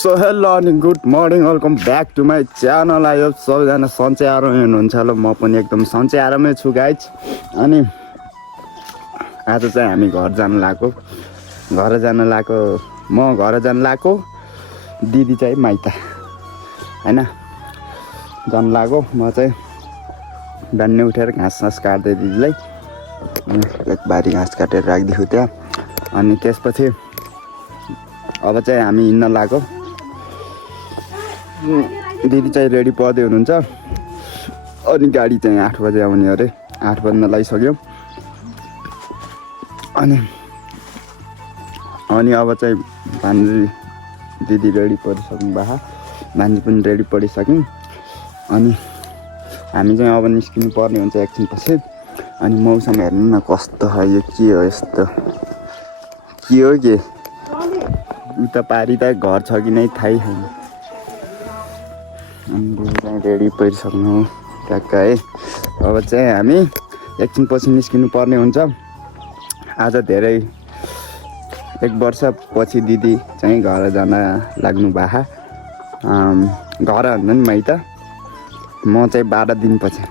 So hello अनि good morning welcome back to my channel. आयो सबैजना सन्चै आरामै हुनुहुन्छ होला, म पनि एकदम सन्चै आरामै छु गाइज। अनि आज चाहिँ हामी घर जान लागेको, दिदी चाहिँ माइत होइन जान लागेको। म चाहिँ बिहानै उठेर घाँस काट्दै दिदीलाई एक बारी घाँस काटेर राखिदिएको त्यहाँ। अनि त्यसपछि अब चाहिँ हामी हिँड्न लाग्यो। दिदी चाहिँ रेडी पर्दै हुनुहुन्छ। अनि गाडी चाहिँ 8 बजे आउने अरे, 8 बज्न लागिसक्यो। अनि अब चाहिँ भान्जी दिदी रेडी परिसक्नु भएको, भान्जी पनि रेडी परिसक्यौँ। अनि हामी चाहिँ अब निस्किनु पर्ने हुन्छ एकछिनपछि। अनि मौसम हेर्नु न कस्तो छ, यो के हो यस्तो, के हो के उता पारी त घर छ कि नै थाहै छैन। अनि चाहिँ रेडी परिसक्नु ट्याक्क है। अब चाहिँ हामी एकछिनपछि निस्किनु पर्ने हुन्छ। आज धेरै 1 वर्षपछि दिदी चाहिँ घर जान लाग्नु भएको। घर भन्दा नि माइत, म चाहिँ 13 दिनपछि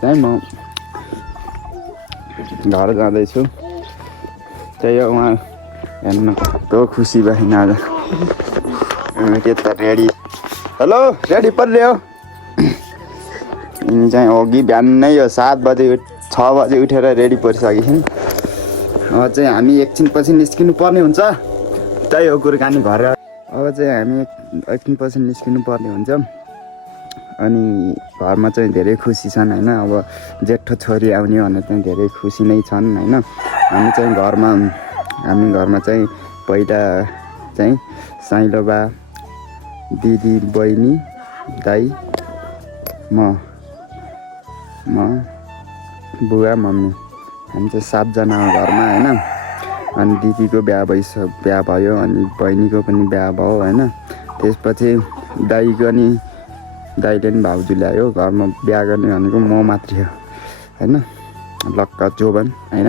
चाहिँ म घर जाँदैछु। त्यही हो, उहाँ हेर्नु कस्तो खुसी भएन आज। त्यता रेडी, हेलो रेडी परिरह्यो। यिनी चाहिँ अघि बिहानै हो 6 बजे उठेर रेडी परिसकेछौँ। अब चाहिँ हामी एकछिनपछि निस्किनु पर्ने हुन्छ। त्यही हो कुराकानी घर। अब चाहिँ हामी एकछिनपछि निस्किनु पर्ने हुन्छ। अनि घरमा चाहिँ धेरै खुसी छन् होइन। अब जेठो छोरी आउने भनेर चाहिँ धेरै खुसी नै छन् होइन। हामी घरमा चाहिँ पहिला चाहिँ साइलो बा, दिदी, बहिनी, दाइ, म बुवा, मम्मी, हामी चाहिँ 7 जना हो घरमा होइन। अनि दिदीको बिहा भयो, अनि बहिनीको पनि बिहा भयो होइन। त्यसपछि दाइले नि भाउजू ल्यायो घरमा। बिहा गर्ने भनेको म मात्रै हो होइन, लक्क जोबन होइन।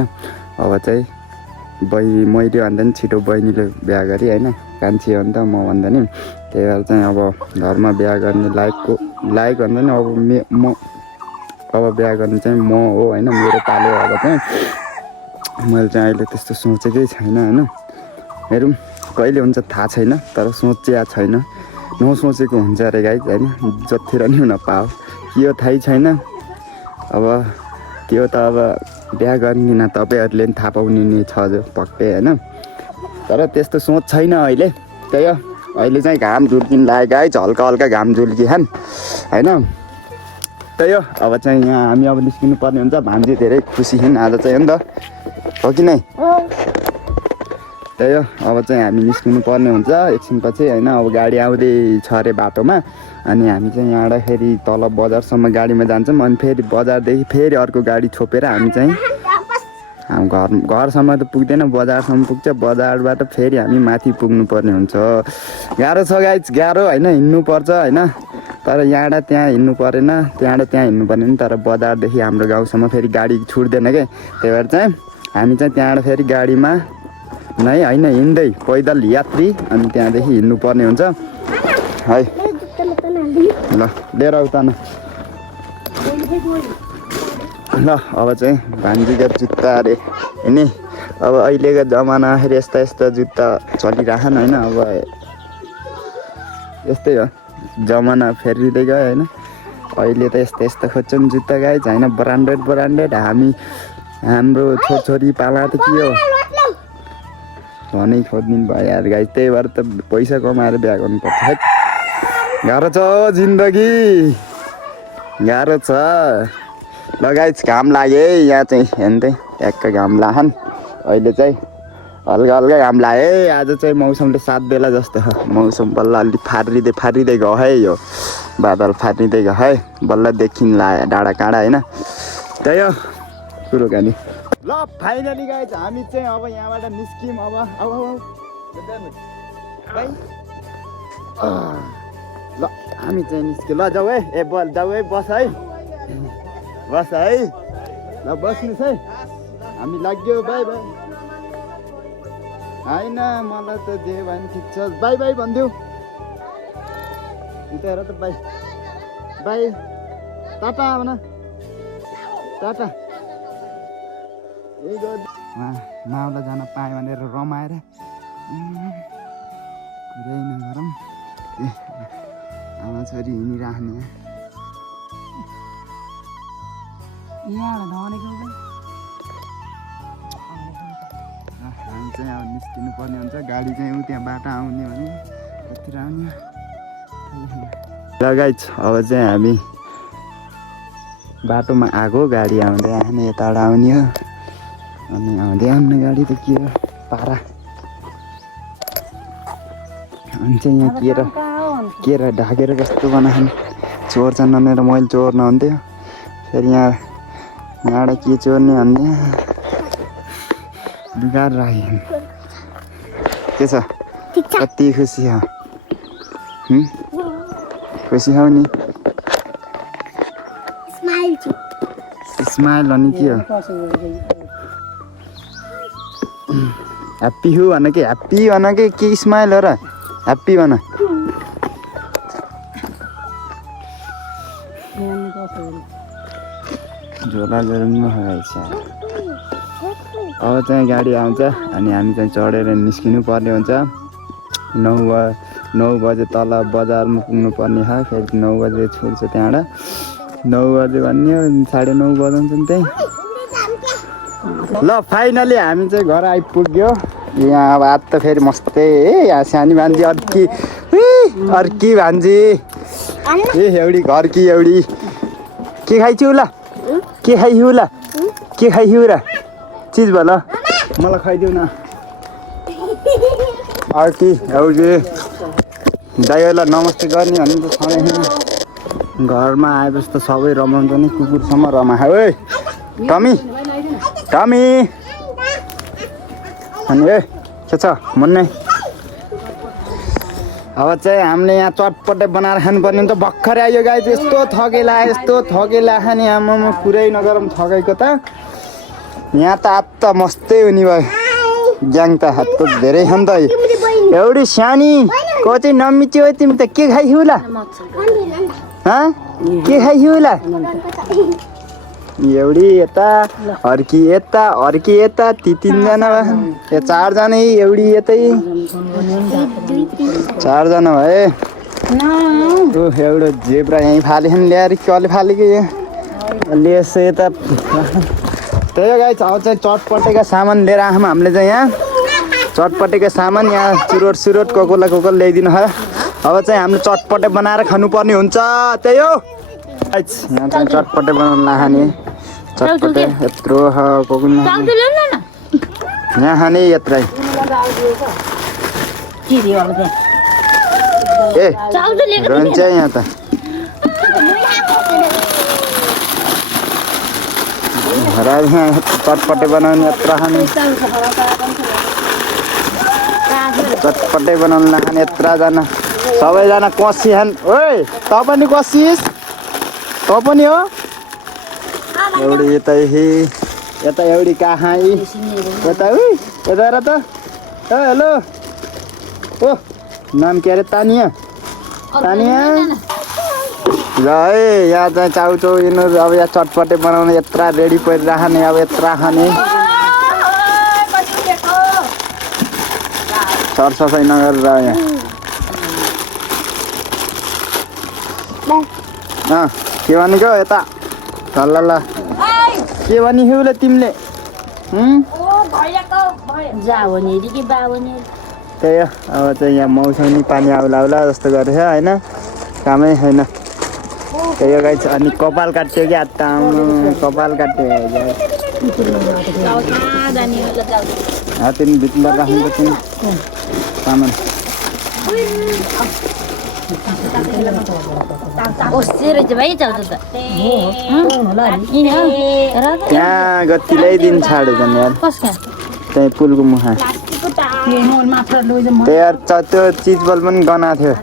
अब चाहिँ मैले भन्दा नि छिटो बहिनीले बिहा गरेँ होइन, कान्छी हो नि त म भन्दा नि। त्यही भएर चाहिँ अब घरमा बिहा गर्ने लायक भन्दा नि अब बिहा गर्ने चाहिँ म हो होइन, मेरो पालो। अब चाहिँ मैले चाहिँ अहिले त्यस्तो सोचेकै छैन होइन। हेरौँ कहिले हुन्छ थाहा छैन, तर सोचिया छैन, नसोचेको हुन्छ अरे गाइज होइन। जतिखेर नि हुन पाओ, के हो थाहै छैन। अब त्यो त अब बिहा गर्ने न तपाईँहरूले पनि थाहा पाउने नै छ जो पक्कै होइन। तर त्यस्तो सोच छैन अहिले। त्यही हो, अहिले चाहिँ घाम झुल्किन लागेको है, हल्का हल्का घाम झुल्किहान् होइन। त्यही हो, अब चाहिँ यहाँ हामी अब निस्किनु पर्ने हुन्छ। भान्जी धेरै खुसी छिन् आज चाहिँ हो नि त, हो कि नै? त्यही हो, अब चाहिँ हामी निस्किनु पर्ने हुन्छ एकछिनपछि होइन। अब गाडी आउँदै छ अरे बाटोमा। अनि हामी चाहिँ यहाँबाट फेरि तल बजारसम्म गाडीमा जान्छौँ। अनि फेरि बजारदेखि फेरि अर्को गाडी छोपेर हामी चाहिँ घरसम्म त पुग्दैन, बजारसम्म पुग्छ। बजारबाट फेरि हामी माथि पुग्नु पर्ने हुन्छ। गाह्रो छ गाइज, गाह्रो होइन, हिँड्नुपर्छ होइन। तर यहाँबाट त्यहाँ हिँड्नु परेन, त्यहाँबाट त्यहाँ हिँड्नु परेन। तर बजारदेखि हाम्रो गाउँसम्म फेरि गाडी छुट्दैन क्या। त्यही भएर चाहिँ हामी चाहिँ त्यहाँबाट फेरि गाडीमा नै होइन हिँड्दै पैदल यात्री। अनि त्यहाँदेखि हिँड्नु पर्ने हुन्छ है। ल लिएर आऊ त न। ल अब चाहिँ भान्जीका जुत्ता अरे नि, अब अहिलेको जमाना फेरि यस्ता जुत्ता चलिरहन् होइन। अब यस्तै हो, जमाना फेरिँदै गयो होइन। अहिले त यस्तो खोज्छन् जुत्ता गाइज होइन, ब्रान्डेड। हाम्रो छोरी पाला त के हो भनै खोज्नु भयो यार गाइज। त्यही भएर त पैसा कमाएर बिहा गर्नुपर्छ है। गाह्रो छ जिन्दगी, गाह्रो छ। ल गाइज घाम लाग्यो है यहाँ चाहिँ, हेर्दै ट्याक्क घाम लाहन्। अहिले चाहिँ हल्का घाम लाग्यो है। आज चाहिँ मौसमले साथ बेला जस्तो छ। मौसम बल्ल अलि फारिँदै गयो है, यो बादल फारिँदै गयो है, बल्ल देखिन लाग्यो डाँडा काँडा होइन। त्यही हो कुरोकानी। ल फाइनली गाइज हामी चाहिँ अब यहाँबाट निस्क्यौँ। अब ल हामी चाहिँ निस्क्यौँ। ल जाऊ है, जाऊ है, बस है ल बस्नुहोस् है, हामी लाग्यो। By by. होइन मलाई त जे भयो नि ठिक छ बाई बाई भनिदेऊ उता हेर त बाई बाई टाटा भन टाटा नाउला जान पाएँ भनेर रमाएर कुरै नगरौँ आमा छोरी हिँडिराख्ने हामी चाहिँ अब निस्किनु पर्ने हुन्छ गाडी चाहिँ ऊ त्यहाँ बाटो आउने भने यतिर आउने लगाइछ अब चाहिँ हामी बाटोमा आएको गाडी आउँदै आउने यताबाट आउने हो अनि आउँदै आउने गाडी त के हो पारा अनि चाहिँ यहाँ के र ढाकेर कस्तो बनाएन चोर चाहिँ ननेर मैले चोर नहुन्थ्यो फेरि यहाँबाट के चोर्ने भन्ने बिगार राखेँ के छ कति खुसी हो खुसी हौ नि स्माइल अनि के हो ह्याप्पी हो भन कि ह्याप्पी भन कि के स्माइल हो र ह्याप्पी भन झोला जोरुङमा लगाइछ अब चाहिँ गाडी आउँछ अनि हामी चाहिँ चढेर निस्किनु पर्ने हुन्छ 9 बजे तल बजारमा पुग्नु पर्ने हो फेरि 9 बजे छुट्छ त्यहाँबाट 9 बजे भन्ने 9:30 बजाउँछ नि त्यही ल फाइनली हामी चाहिँ घर आइपुग्यो यहाँ अब आज त फेरि मस्तै यहाँ सानी भान्जी अर्की भान्जी एउटी घरकी एउटी के खाइछु ल के खाइहु ल के खाइहु र चिज भयो ल मलाई खुवाइदेऊ न अर्की एउटी दाइहरूलाई नमस्ते गर्ने भने त सधैँ घरमा आएपछि त सबै रमाउँछ नि कुकुरसम्म रमाए ओइ टमी टमी अनि ए के छ मुन्ने अब चाहिँ हामीले यहाँ चटपटे बनाएर खानुपर्ने हुन्छ भर्खरै आयो गाई यस्तो थकेला खाने आमामा कुरै नगरौँ थकेको त यहाँ त हात त मस्तै हुने भयो ग्याङ त हात त धेरै छ नि त एउटी सानी को चाहिँ नमिच्यो तिमी त के खाइहिउ ल के खाइहिउ ल एउटी यता अर्की यता ती 3जना भयो 4जना एउटी यतै 4जना भए एउटा जेब्रा यहीँ फालेको ल्याएर कसले फालेको यसो यता त्यही हो गाई अब चाहिँ चटपटेका सामान लिएर आऊँ हामीले चाहिँ यहाँ चटपटेका सामान यहाँ चुरोट कोकोला ल्याइदिनु हो अब चाहिँ हामीले चटपटे बनाएर खानुपर्ने हुन्छ त्यही हो यहाँ चाहिँ चटपटे बनाउनु लाखाने चटपटे यत्रो यहाँ खाने यत्रै ए रहन्छ यहाँ त चटपटे बनाउने यत्रो खाने चटपटे बनाउनु लाखाने यत्रजना सबैजना कसी खान् ओइ त पनि कसिस त पनि हो एउटी यता एउटी कहाँ यता यता हेर त हेलो ओ नाम के अरे तानिया ल है यहाँ चाहिँ चाउचाउ यिनीहरू अब यहाँ चटपटे बनाउने यत्रा रेडी परिराख्ने अब यत्रा खाने सरसफाइ नगरेर यहाँ के भनेको यता ल के भनिहिउ ल तिमीले त्यही हो अब चाहिँ यहाँ मौसमी पानी आउला जस्तो गरेछ होइन कामै छैन त्यही हो गाई अनि कपाल काट्यो कि आत्ता कपाल काट्यो तिमी भित्र राख्नुपर्छ नि सामान त्यहाँ गति ल्याइदिनु छाडो झन् यार त्यहीँ पुलको मुखा त्यहाँ त्यो चिज बल पनि गनाएको थियो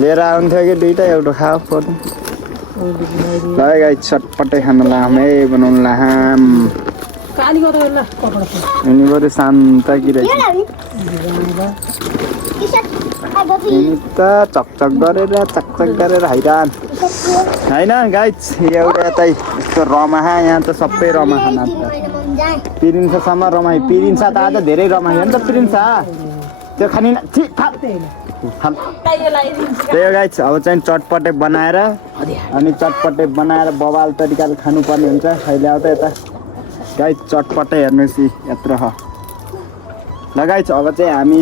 लिएर आउँथ्यो कि दुइटा एउटा खाऊ पर्ने ल गाई चटपटे खानु लाम है बनाउनु लाम यिनी बरु शान्त गिरहेछ यिनी त चकचक गरेर हैरान होइन गाइज एउटा यतै यस्तो रमाहा यहाँ त सबै रमाहा पिरिन्सासम्म रमाइ पिरिन्सा त आज धेरै रमायो नि त पिरिन्सा त्यो खाने त्यही हो गाइज अब चाहिँ चटपटे बनाएर अनि चटपटे बनाएर बवाल तरिकाले खानुपर्ने हुन्छ अहिले आउँदा यता गाइज चटपटे हेर्नुहोस् यत्रो ल गाइज अब चाहिँ हामी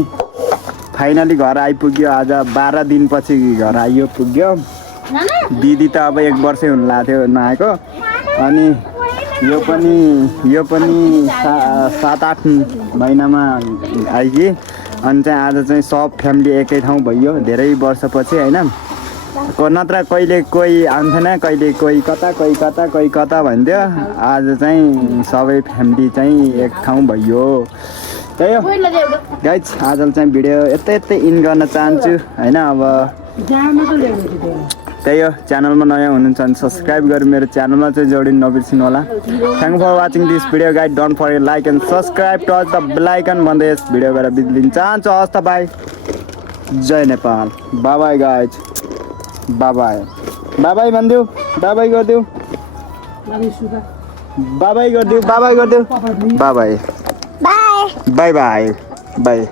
फाइनली घर आइपुग्यो आज 12 दिनपछि घर पुग्यो दिदी त अब 1 वर्षै हुनु लाग्थ्यो नआएको अनि यो पनि 7-8 महिनामा आइगयो अनि चाहिँ आज चाहिँ सब फ्यामिली एकै ठाउँ भयो धेरै वर्षपछि होइन नत्र कहिले कोही आउँथेन कहिले कोही कता भन्थ्यो आज चाहिँ सबै फ्यामिली चाहिँ एक ठाउँ भयो त्यही हो गाइज आज चाहिँ भिडियो यतै इन गर्न चाहन्छु होइन अब त्यही हो च्यानलमा नयाँ हुनुहुन्छ भने सब्सक्राइब गरेर मेरो च्यानलमा चाहिँ जोडिनु नबिर्सिनु होला thank for watching this video guide don't forget like and subscribe touch the bell icon भन्दै यस भिडियोबाट बिदा लिन चाहन्छु हस् त बाई जय Nepal bye bye guys bye bye भनिदेऊ बाई गरिदेऊ बाई गरिदेऊ bye bye bye bye by